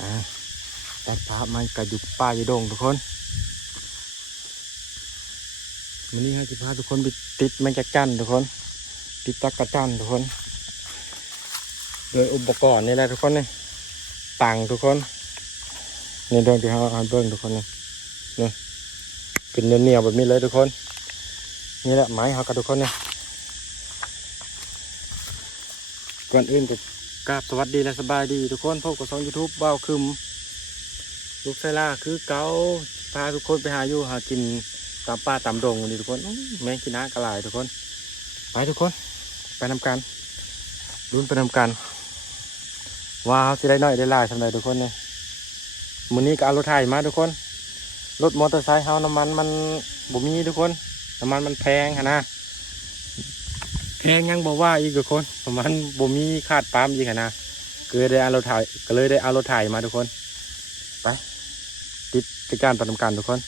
อ่าตัดภาพมันกระยุกป่าอยู่ดงทุกคนวันนี้ให้สิพาทุกคนไปติดแมงจักจั่นทุกคนติดจักรจั่นทุกคนโดยอุปกรณ์นี่แหละทุกคนนี่ต่างทุกคนนี่เดินที่เขาเบิ้งทุกคนนี่เป็นเหนียวๆแบบนี้เลยทุกคนนี่แหละไม้เขากับทุกคนนี่ก่อนอื่นก็กราบสวัสดีและสบายดีทุกคนพบกับช่อง YouTube บ้าวคึมลูกไซล่าคือเกาพาทุกคนไปหาอยู่หากินตามป่าตามดงนี่ทุกคนแมงกินน้ากระไรทุกคนไปทุกคนไปนำกันลุ้นไปนำกันว้าวสิได้น้อยได้หลายทำไรทุกคนเนี่ยมื้อนี้ก็เอารถไถมาทุกคนรถมอเตอร์ไซค์เฮาน้ำมันมันบ่มีทุกคนน้ำมันมันแพงนะแพงยังบอกว่าอีกทุกคนน้ำมันบ่มีขาดปั๊มอีกนะก็เลยได้เอารถไถมาทุกคนไปติดติดการประจำการทุกคน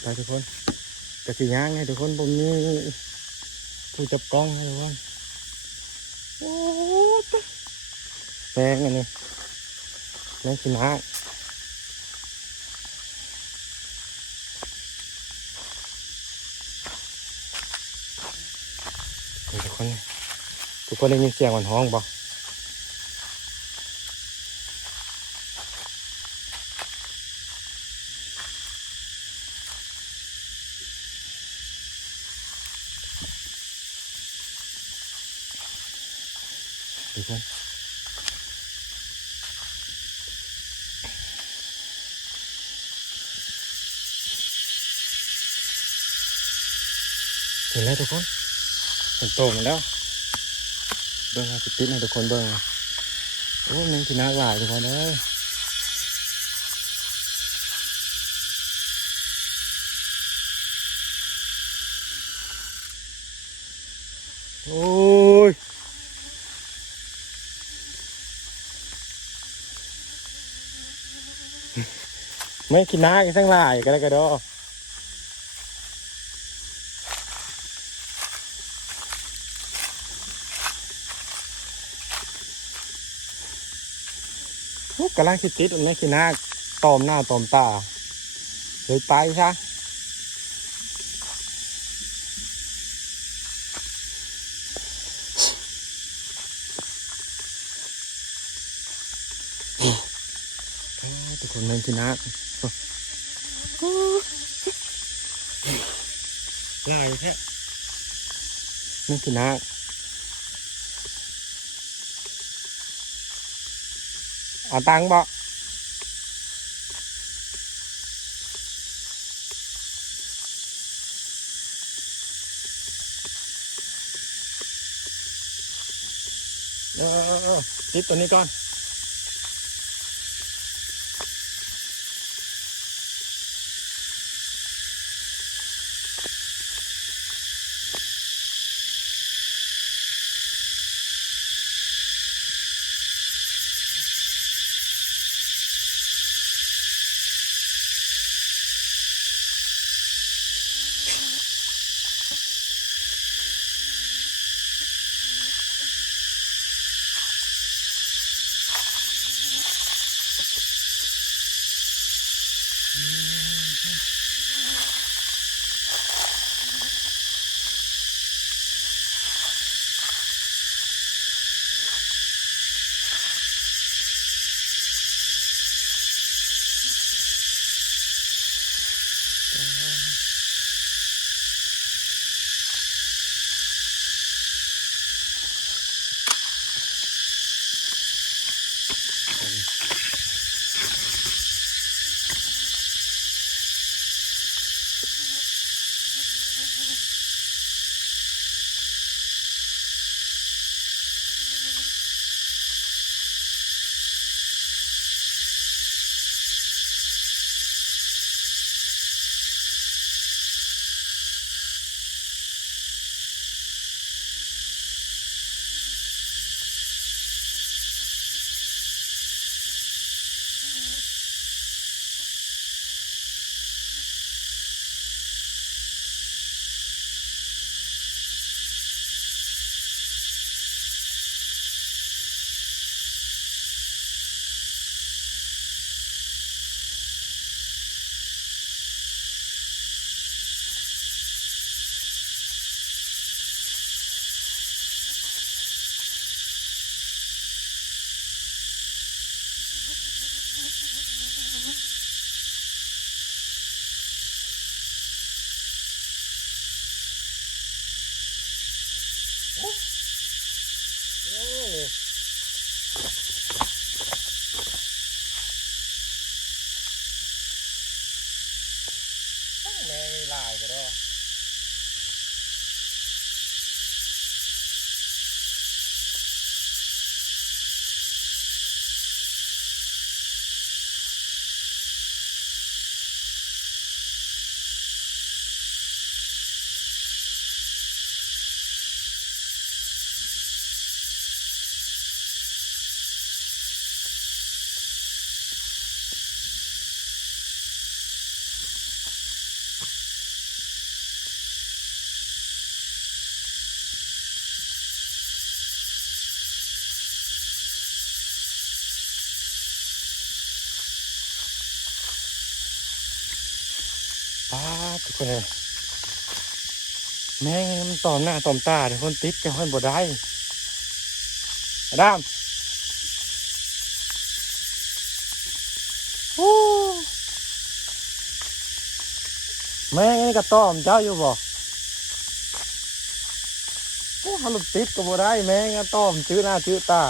ไปทุกคนกระสีย่างไงทุกคนผมมีผู้จับกล้องให้ทุกคนโอ้แพงอันนี้แม่กินน้าทุกคนได้ยินเสียงมันห้องบ่ทุกคนเห็นแล้วทุกคนเห็นโตมันแล้วเบิ้งเอาติดให้ทุกคนเบิ้งโอ้แม่งกินน้าหลายทุกคนเลยโอ้ยไม่กินน้าอีกสักหลายก็ได้ก็ได้กำลังคิดติดอันนี้กินน้าตอมหน้าตอมตาเลยไปซะทุกคนแม่งกินน้าลายแท้แม่งกินน้าเอาตังค์บ่ติดตัวนี้ก่อน ได้ ป้าทุกคนเลยแม่งมันตอมหน้าตอมตาเดี๋ยวคนติดจะคนบ่ได้อะดามโอ้แม่งนี่ก็ตอมเจ้าอยู่บ่โอ้ฮัลโหลติดก็บ่ได้แม่งก็ตอมชื่อหน้าชื่อตา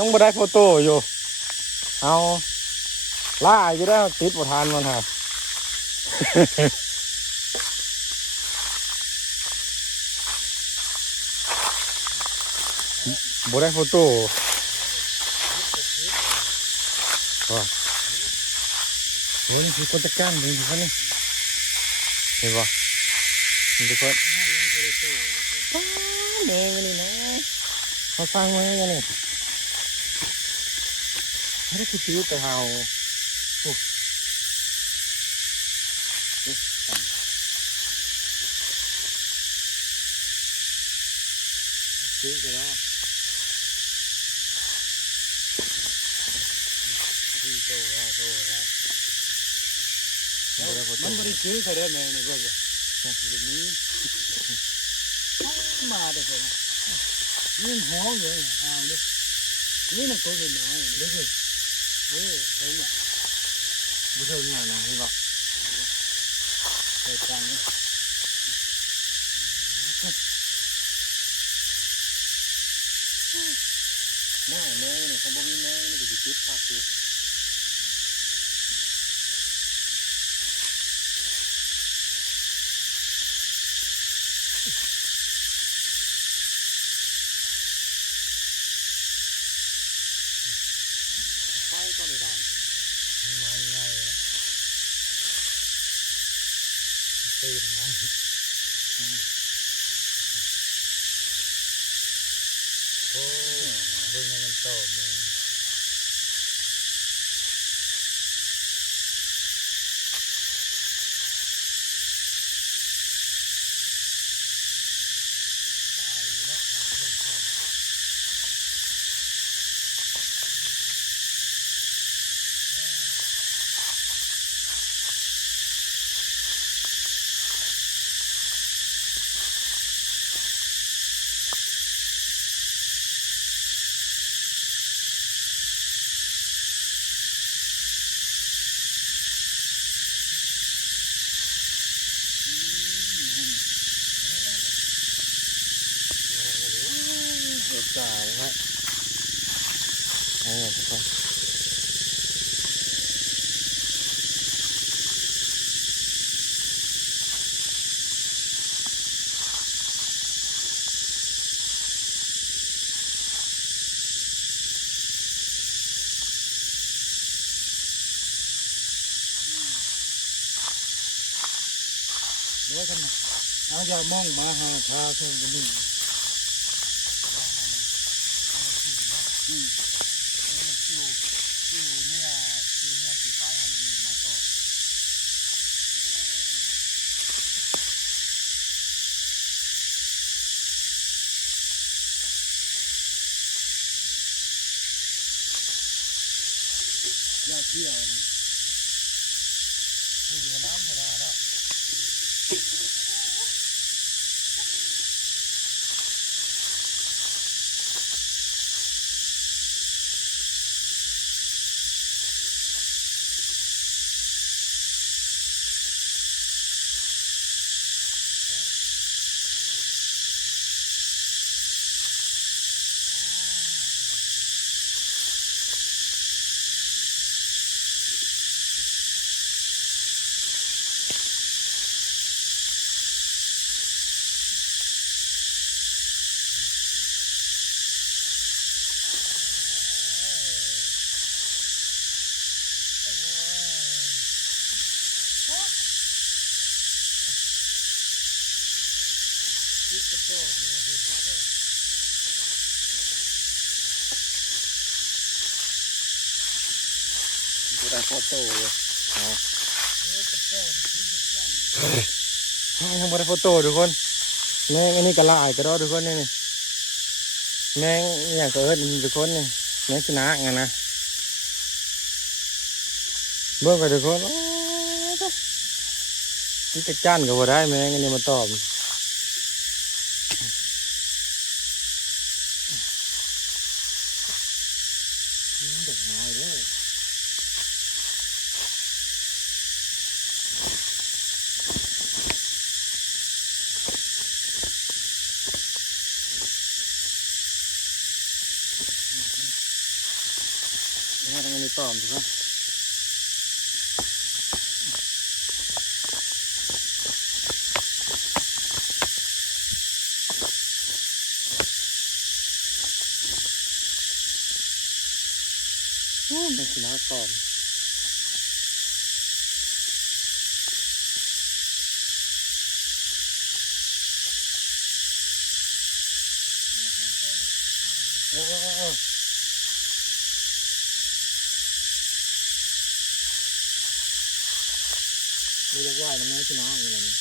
ยังบ่ได้โฟโต้อยู่เอาล่าอยู่แล้วติดบ่ทันมันฮะ บ่ได้โฟโต้ว่ะเดี๋ยวนี่คือคนตะกั้นนี่คนนี้เห็นป่ะนี่ทุกคนป้าแมงอันนี้นะเขาสร้างมาให้ยังไงไม่ได้คิดแต่เฮาโอ้นี่ตังซื้อกันแล้วที่โตแล้วโตแล้วมันไม่ได้ซื้อใครได้แมงนี่ก็จะอยู่ตรงนี้มาได้เลยนะนี่ห้องเลยเอาเลยนี่มันก็เป็นน้อยเลยเออใช่ไหมบุษเนี่ยนะที่บอกใส่ตังค์หน้าแม่เนี่ยเขาบอกมีแม่นี่ก็จะคิดภาพอยู่ใช่ก็ไม่ได้ไม่ง่ายนะตื่นมาโอ้เรื่องนั้นมันโตมันตายฮะทุกคนเดี๋ยวกันนะเอาอย่ามองมาหาชาเพิ่มกันนี่คิวเนี่ยสีฟ้าเรามีมาต่อยาเที่ยวนะคือน้ำธรรมดาแล้ว จะได้โฟโต้เลยเอายังไม่ได้โฟโต้ทุกคนแมงอันนี้ก็ลายก็ได้ทุกคนนี่แมงอย่างก็เอิ้นทุกคนนี่แมงชนะไงนะเบิ่งกันทุกคนโอ้ที่จะจ้านก็บ่ได้แมงอันนี้มันตอบเด็กน้อยเด้ออันนี้ตอบทุกคนแมงชนะตอบไม่ได้ว่ายนะแม่ชนะอะไรเนี่ย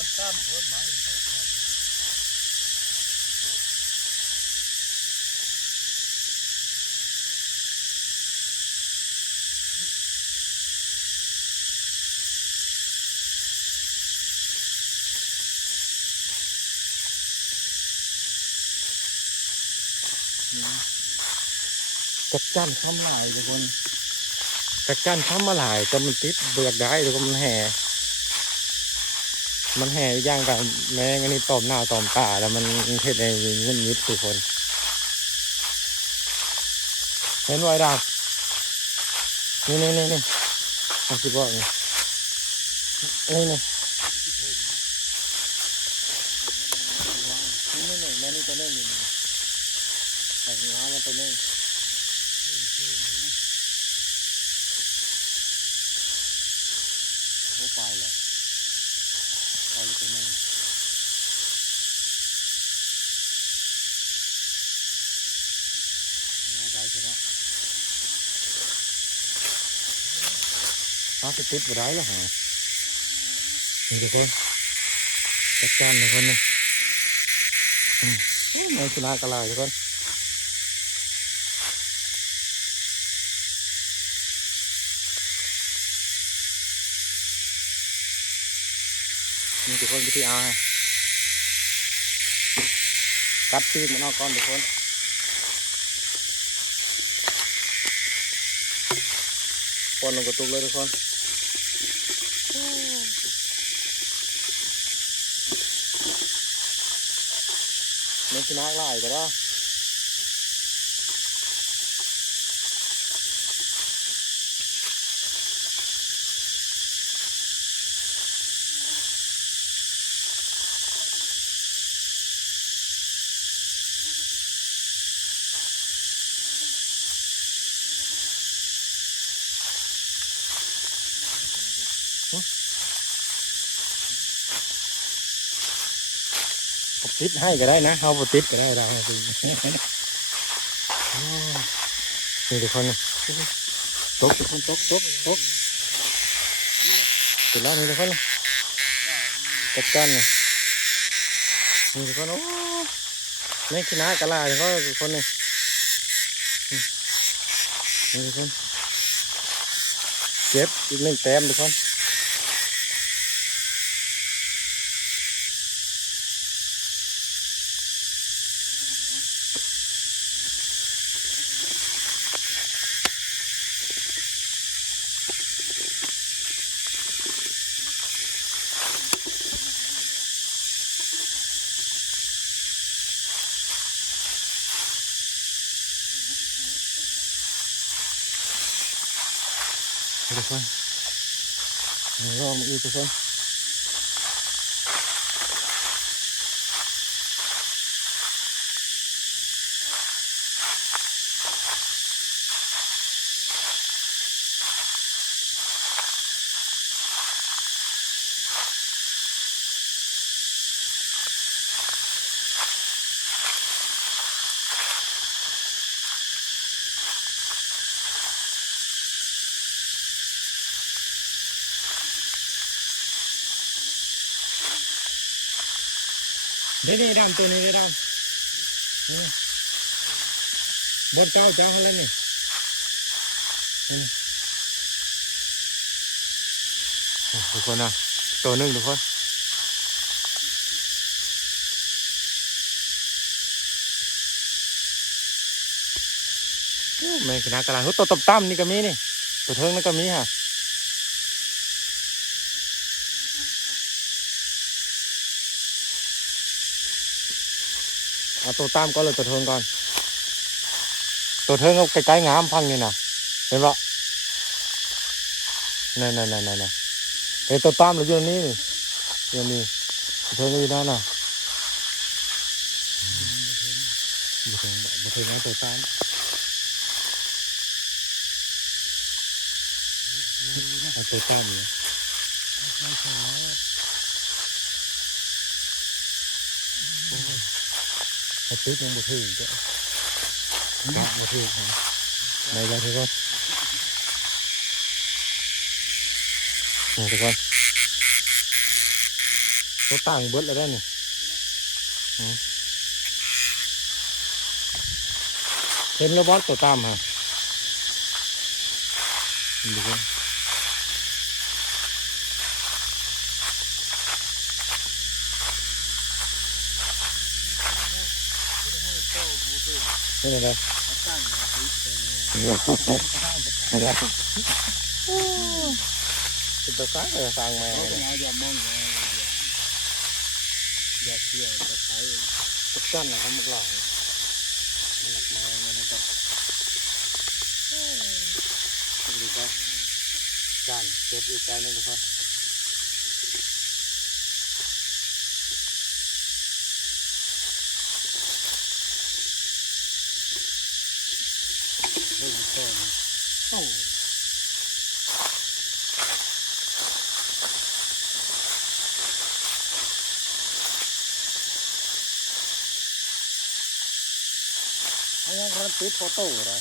มันตั้มเพิ่มมาอีกจักจั่นทำลายทุกคนจักจั่นทำมาหลายแต่มันติดเบือกได้ทุกคนมันแห่ย่างกันแม่งอันนี้ตอมหน้าตอมตาแล้วมันเห็ดในเงินยิบทุกคนเห็นไว้ดาวนี่เอาสิบอกนี่แม่นี่ตัวนึงนี่ใส่น้ำมันตัวนึงโอ้ไปเลยไปตัวนึงได้ใช่ไหมจะติดไปได้แล้วฮะนี่ทุกคนจัดการทุกคนนะไม่ชนะกันเลยทุกคนนี่ทุกคนวิธีเอาฮะกัดซีดมันออกก่อนทุกคนปนลงกระตุกเลยทุกคน มันชนะไล่ก็ได้ติดให้ก็ได้นะเอาติดก็ได้เราสินี่ทุกคนตกทุกคนตกติดแล้วนี่ทุกคนจัดการเลยนี่ทุกคนโอ้ไม่ชนะกะลาทุกคนนี่นี่ทุกคนเก็บอีก1 แต้มทุกคนทุกคนรอมาอีกทุกคนนี่ดำตัวนี้ดำนี่บนเก้าเจ้าแล้วนี่ทุกคนนะตัวหนึ่งทุกคนแม่งขนาดกระไรตัวต่ำๆนี่ก็มีนี่ตัวเทิงนั่นก็มีฮะเอาตัวต่ำก็เลยตัวเทิงก่อนตัวเทิงเอาใกล้ๆงามพังนี่นะเห็นปะนั่นไอ้ตัวต่ำเราอยู่นี่อยู่นี่ตัวเทิงอยู่นั่นน่ะตัวเทิงไอ้ตัวต่ำไอ้ตัวต่ำเนี่ยไอ้ตุ๊ดยังบ่ถึงก็บ่ถึงในใจทุกคนทุกคนตัวต่างเบิดเลยได้เนี่ยเห็นแล้วบอสตัวตามฮะดูกันนี่อะไรเป็นตัวซ้ายกับทางแม่อย่ามองอย่าเที่ยวจะใช้ตุ๊กตันนะเขาหมกหลังมันหลักแม่มันก็ดูก็การเก็บอีกใจนึงทุกคนเริ่มต้นโอ้ยังรันติดโฟโต้เลย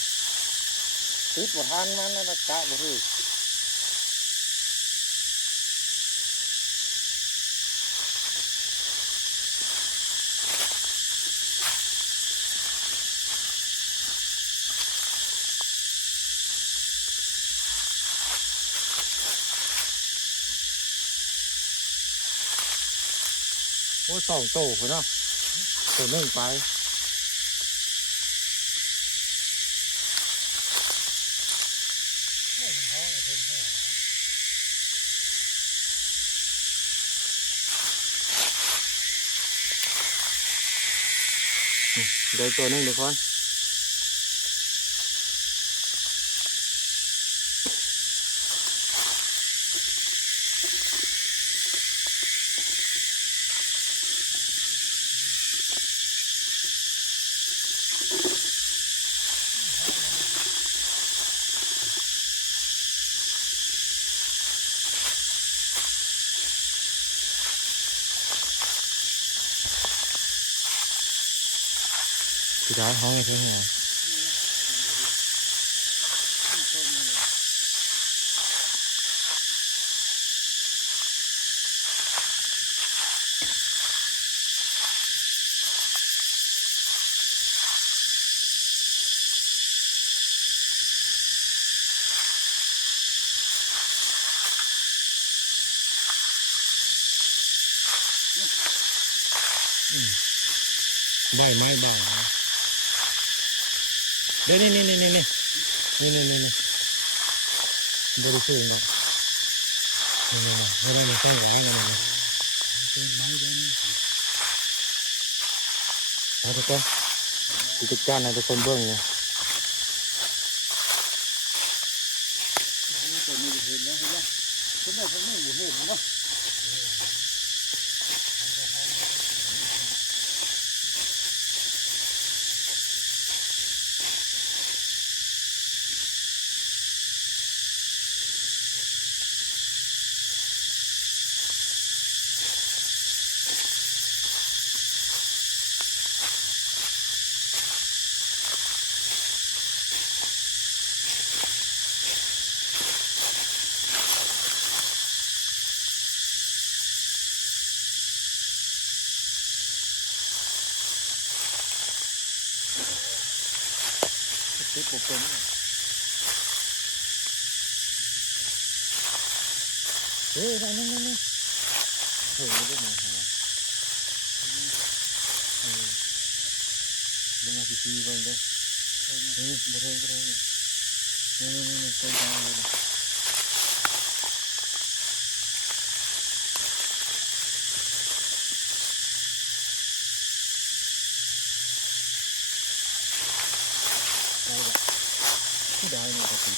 ติดบททานมันนะกะบุรีโอ้2 โต้เนาะตัวหนึ่งไป เดี๋ยวตัวหนึงทุกคนสุดท้ายห้องไอ้ที่ไหนใบไม้ใบเดี๋ยวนี่บริสุทธิ์เลยนี่ไม่ได้ในใต้หวานกันเลยต้นไม้เดี๋ยวนี้ทุกคนติดการให้ทุกคนเบิ่งเนี่ยตัวนี้เห็นแล้วเห็นแล้วคนไหนคนนี้อยู่เห็นเนาะติดปุ๊บปุ๊บเฮ้ยนี่เฮ้ยไม่ได้มาหาดูมาซีบ้างด้วยนี่บริเวณนี่ต้นไม้เลยได้เนี่ยก็ติด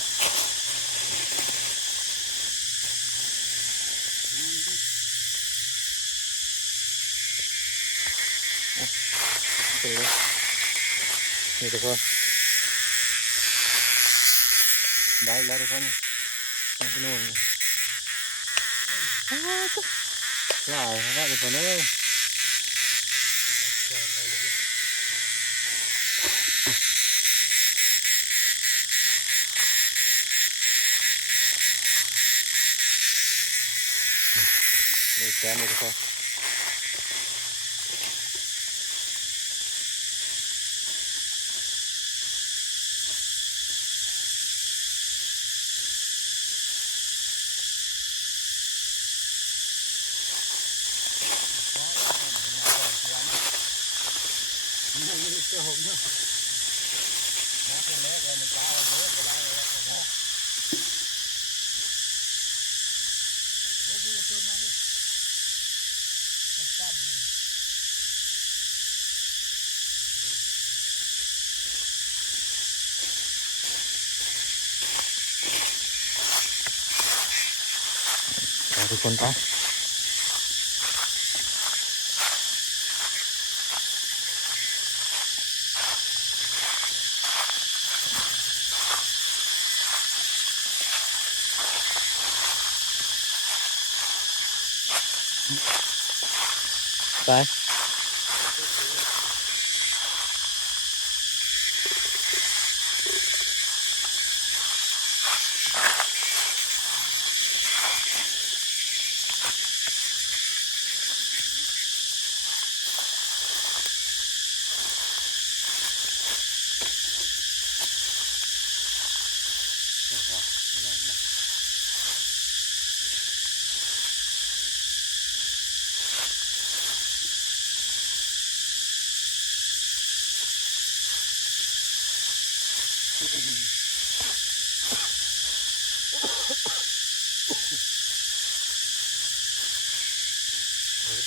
เป็นเลยนี่ทุกคนได้แล้วทุกคนนี่นู่นหลายนะครับทุกคนเลยนี่แกนเลยทุกคนเจ้าหงเนาะน้ำเป็นเล็กเลยมันตาเอาเยอะก็ได้แล้วนะโอ้พี่จะซื้อมาให้ซ้ำนึงทุกคนไปไป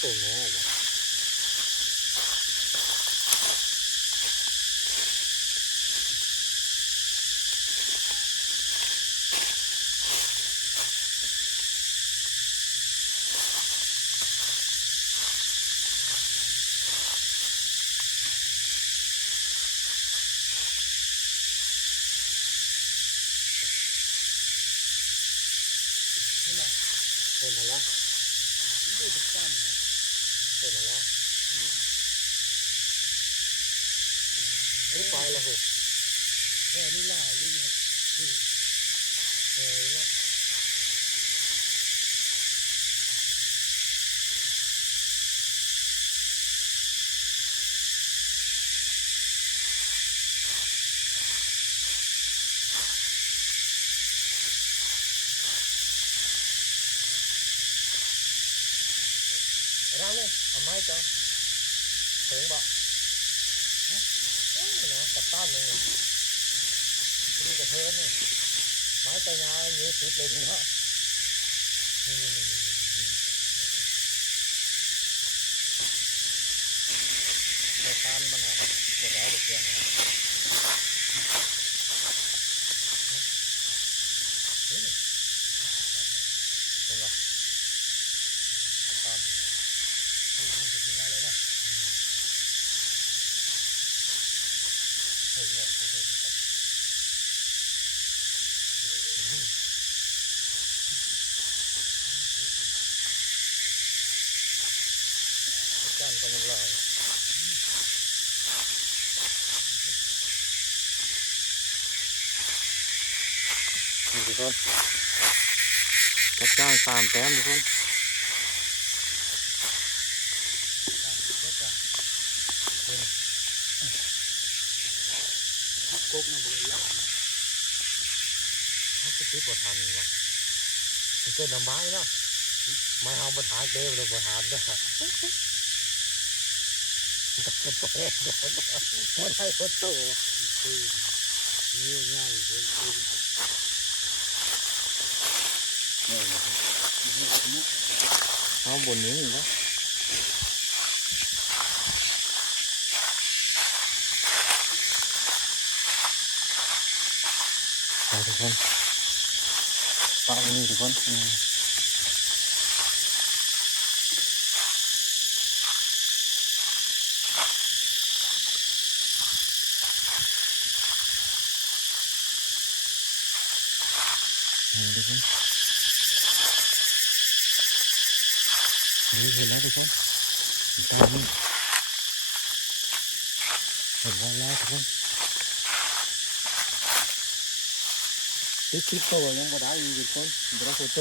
ตัวแง่เลย เป็นอะไรไม่ได้ตั้งนะเป็นอะไรไม่ไปแล้วหูแค่นี้ล่านี่ไงคือแค่นี้ra đi, mai cho tưởng bọ nó cặp tam này đi cà phê này mai cho nhà như thịt lên nữa cái tam mà nào cái đó được chưa hả đúng rồi tam này thôi mình ngay đây nè thôi ngọt thôi ngọt chan không một lời được không cắt chan xàm tém được không cốt nó bị lạ nó cái tiếp vào thành mà cái nằm bãi đó mai không mình hại kêu rồi mình hại đó mới đây có tổ nhiều nhau không buồn miếng gì đóทุกคนปะนี่ทุกคนทุกคนนี่เห็นแล้วทุกคนตอนนี้เห็นแล้วทุกคนติดโตยังบ่ได้อยู่ทุกคนบ่ได้โต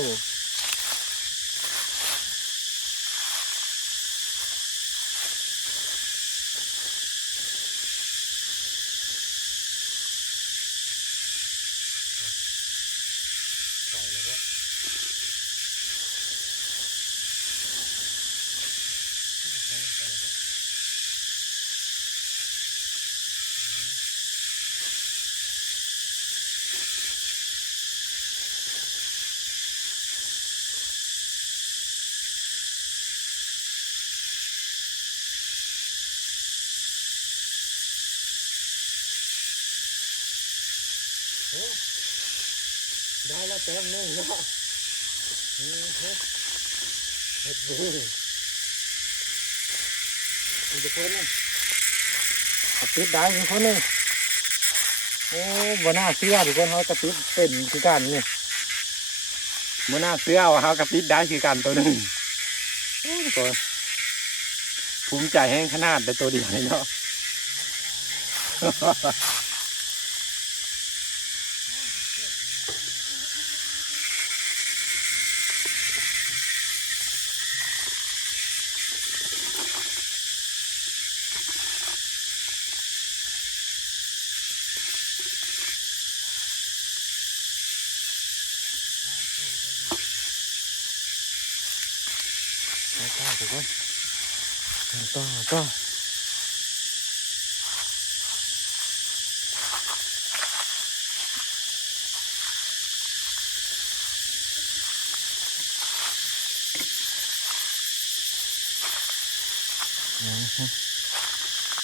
ใส่แล้วก็ได้แล้วแต้มนึงแล้วเห็ดบูทุกคนนี่ติดได้ทุกคนนี่โอ้บนหน้าเสื้อทุกคนเขากระติดเป็นคือกันนี่บนหน้าเสื้อเขากระติดได้คือกันตัวหนึ่งทุกคนภูมิใจแห้งขนาดได้ตัวเดียวเลยเนาะทุกคนต่อ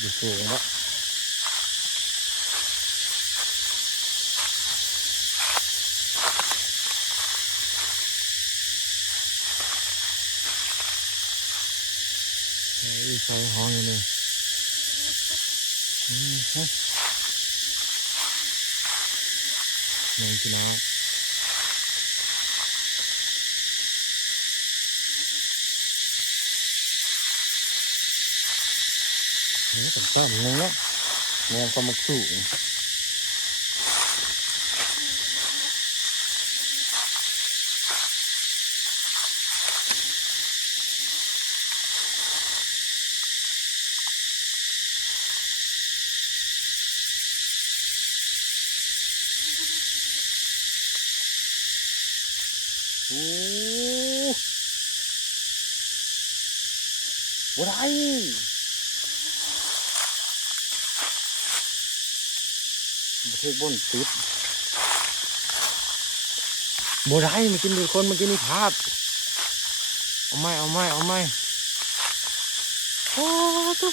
ดูสูงแล้วใส่ห้องอยู่เลยนี่กินน้ำ นี่เป็นซ้ำนึงเนาะแมงก็มักสูงโอ้บ่ได้บ่ใช่บนติดบ่ได้มากินดูคนมากินนี่พลาดเอาไหมโอ้ตัว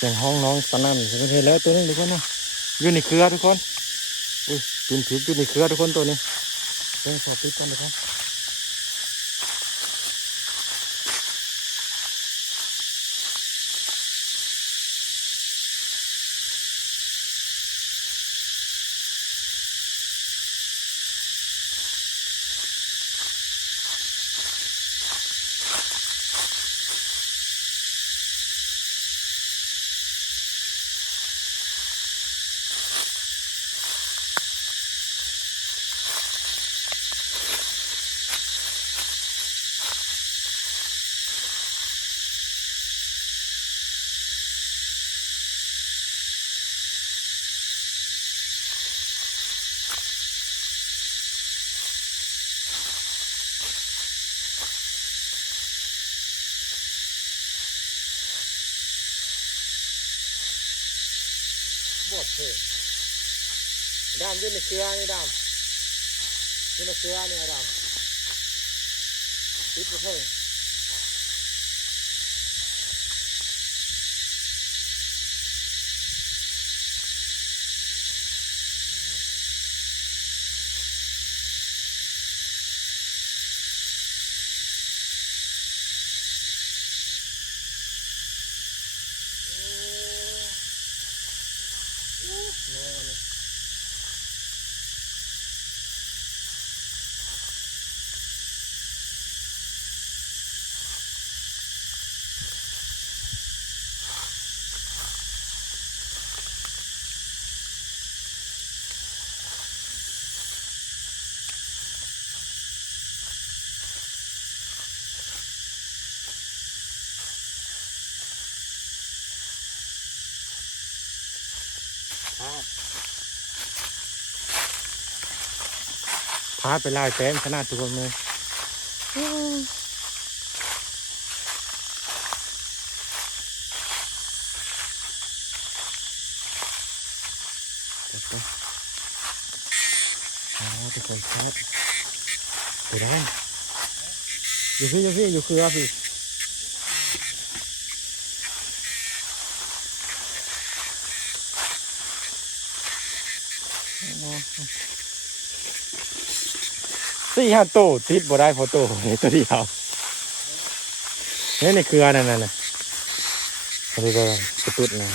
อย่างห้องน้องสนั่นเห็นแล้วตัวนึงทุกคนนะอยู่ในเครือทุกคนอุ้ยกินผิดอยู่ในเครือทุกคนตัวนี้เรื่องสอบผิดก่อนทุกคนบวชเถอะดามยืนในเครือนี่ดามยืนในเครือนี่ดามติดบวชเถอะพาไปลายแป้งขนาดทุกคนเลยทุกคนแค่ไปได้อยู่เครือพี่4-5โตติดบ่ได้พอโตนี่ตัวเดียวนี่ในเครือนั่นน่ะดูกระตุ้นนะ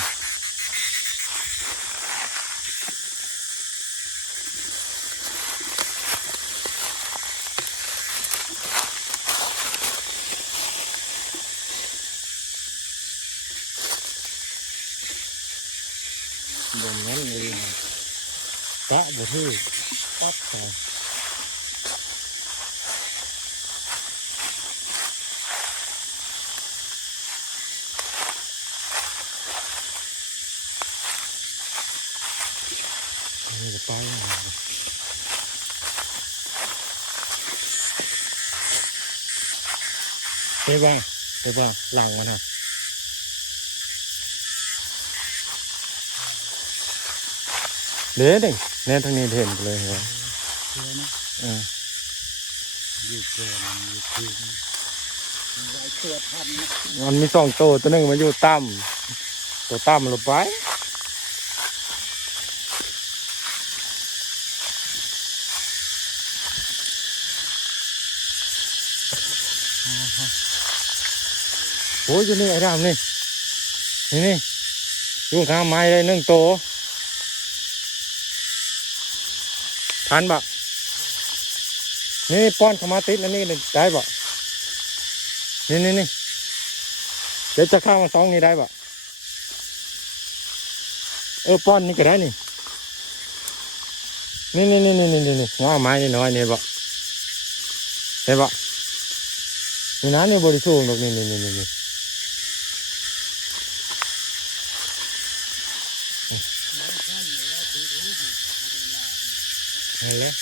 บนนั้นเลยปะบ่ที่ปัดใส่นี่จะไปไปบ้างหลังมันนะเด้ดิแน่ทางนี้เห็นเลยเหรออยู่เกินอยู่ที่มันมี2โตตัวหนึ่งมาอยู่ต่ำตัวต่ำลงไปโอ้ยอยู่นี่ไอ้ดำนี่อยู่ข้างไม้เลย1 โต ทันบ่นี่ป้อนเข้ามาติดอันนี้ได้บ่นี่เดี๋ยวจะเข้ามา2นี่ได้บ่ป้อนนี่ก็ได้นี่ง้อไม้นี่น้อยนี่บ่เห็นบ่นี่นะนี่บริสุทธิ์ตรงนี่เห็นแล้ว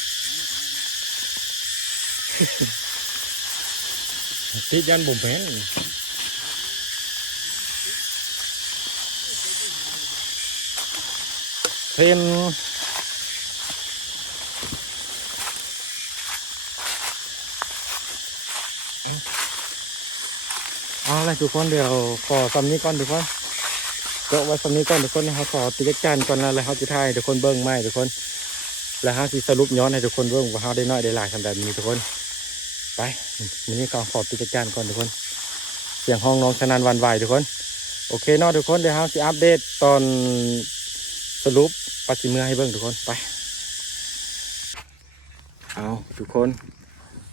ติดยันบุ๋มแป้นเทนเอาละทุกคนเดี๋ยวขอซ้ำนี้ก่อนทุกคนเจาะไว้ซ้ำนี้ก่อนทุกคนเขาขอติดจานก่อนแล้วเขาจะถ่ายทุกคนเบิ้งไม้ทุกคนแล้วเขาจะสรุปย้อนให้ทุกคนเบิ้งว่าเขาได้น้อยได้หลายทำแบบนี้ทุกคนไปวันนี้ก็ขอติดจานก่อนทุกคนเสียงห้องน้องชนานวันไหวทุกคนโอเคเนาะทุกคนเดี๋ยวเขาจะอัปเดตตอนสรุปปัจจิเมื่อให้เบิ้งทุกคนไปเอาทุกคน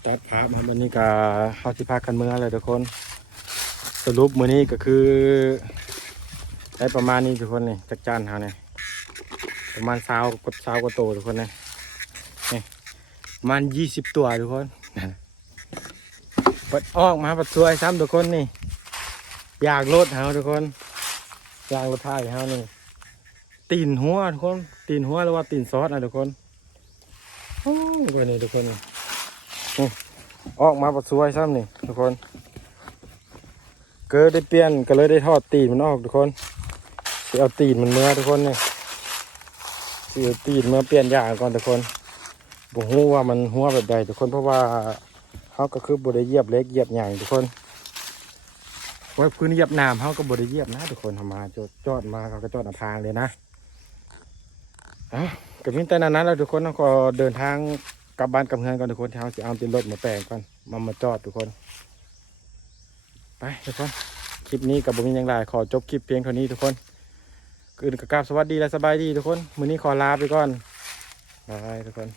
ตัดภาพมาวันนี้ก็เขาจะพากันเมื่อเลยทุกคนสรุปมื้อนี้ก็คือได้ประมาณนี้ทุกคนนี่จักจานเขาเนี่ยประมาณ20 กว่าตัวทุกคนนี่ประมาณ20 ตัวทุกคนปัดออกมาปัดสวยซ้ำทุกคนนี่อยากรถเขาทุกคนอยากรถไทยเขานี่ตีนหัวทุกคนตีนหัวหรือว่าตีนซอสนะทุกคนโอ้ยนี่ทุกคนนี่ออกมาปัดสวยซ้ำนี่ทุกคนเกิดได้เปลี่ยนก็เลยได้ทอดตีนมันออกทุกคนสิเอาตีนมันเมื่อทุกคนนี่สิเอาตีนเมื่อเปลี่ยนอย่างก่อนทุกคนบ่ฮู้ว่ามันหัวแบบใดทุกคนเพราะว่าเขาก็คือบ่ได้เหยียบเล็กเหยียบใหญ่ทุกคนไว้พื้นเหยียบน้ำเขาก็บ่ได้เหยียบนะทุกคนทำมาจอดมาเขาก็จอดทางเลยนะกับมินแต่นั้นแล้วทุกคนก็เดินทางกลับบ้านกลับเมืองก่อนทุกคนเขาจะเอาติดรถมาแปลงก่อนมาจอดทุกคนไปทุกคนคลิปนี้กับบุญยังไรขอจบคลิปเพียงเท่านี้ทุกคนอื่นกับกราบสวัสดีและสบายดีทุกคนมื้อนี้ขอลาไปก่อนบายทุกคน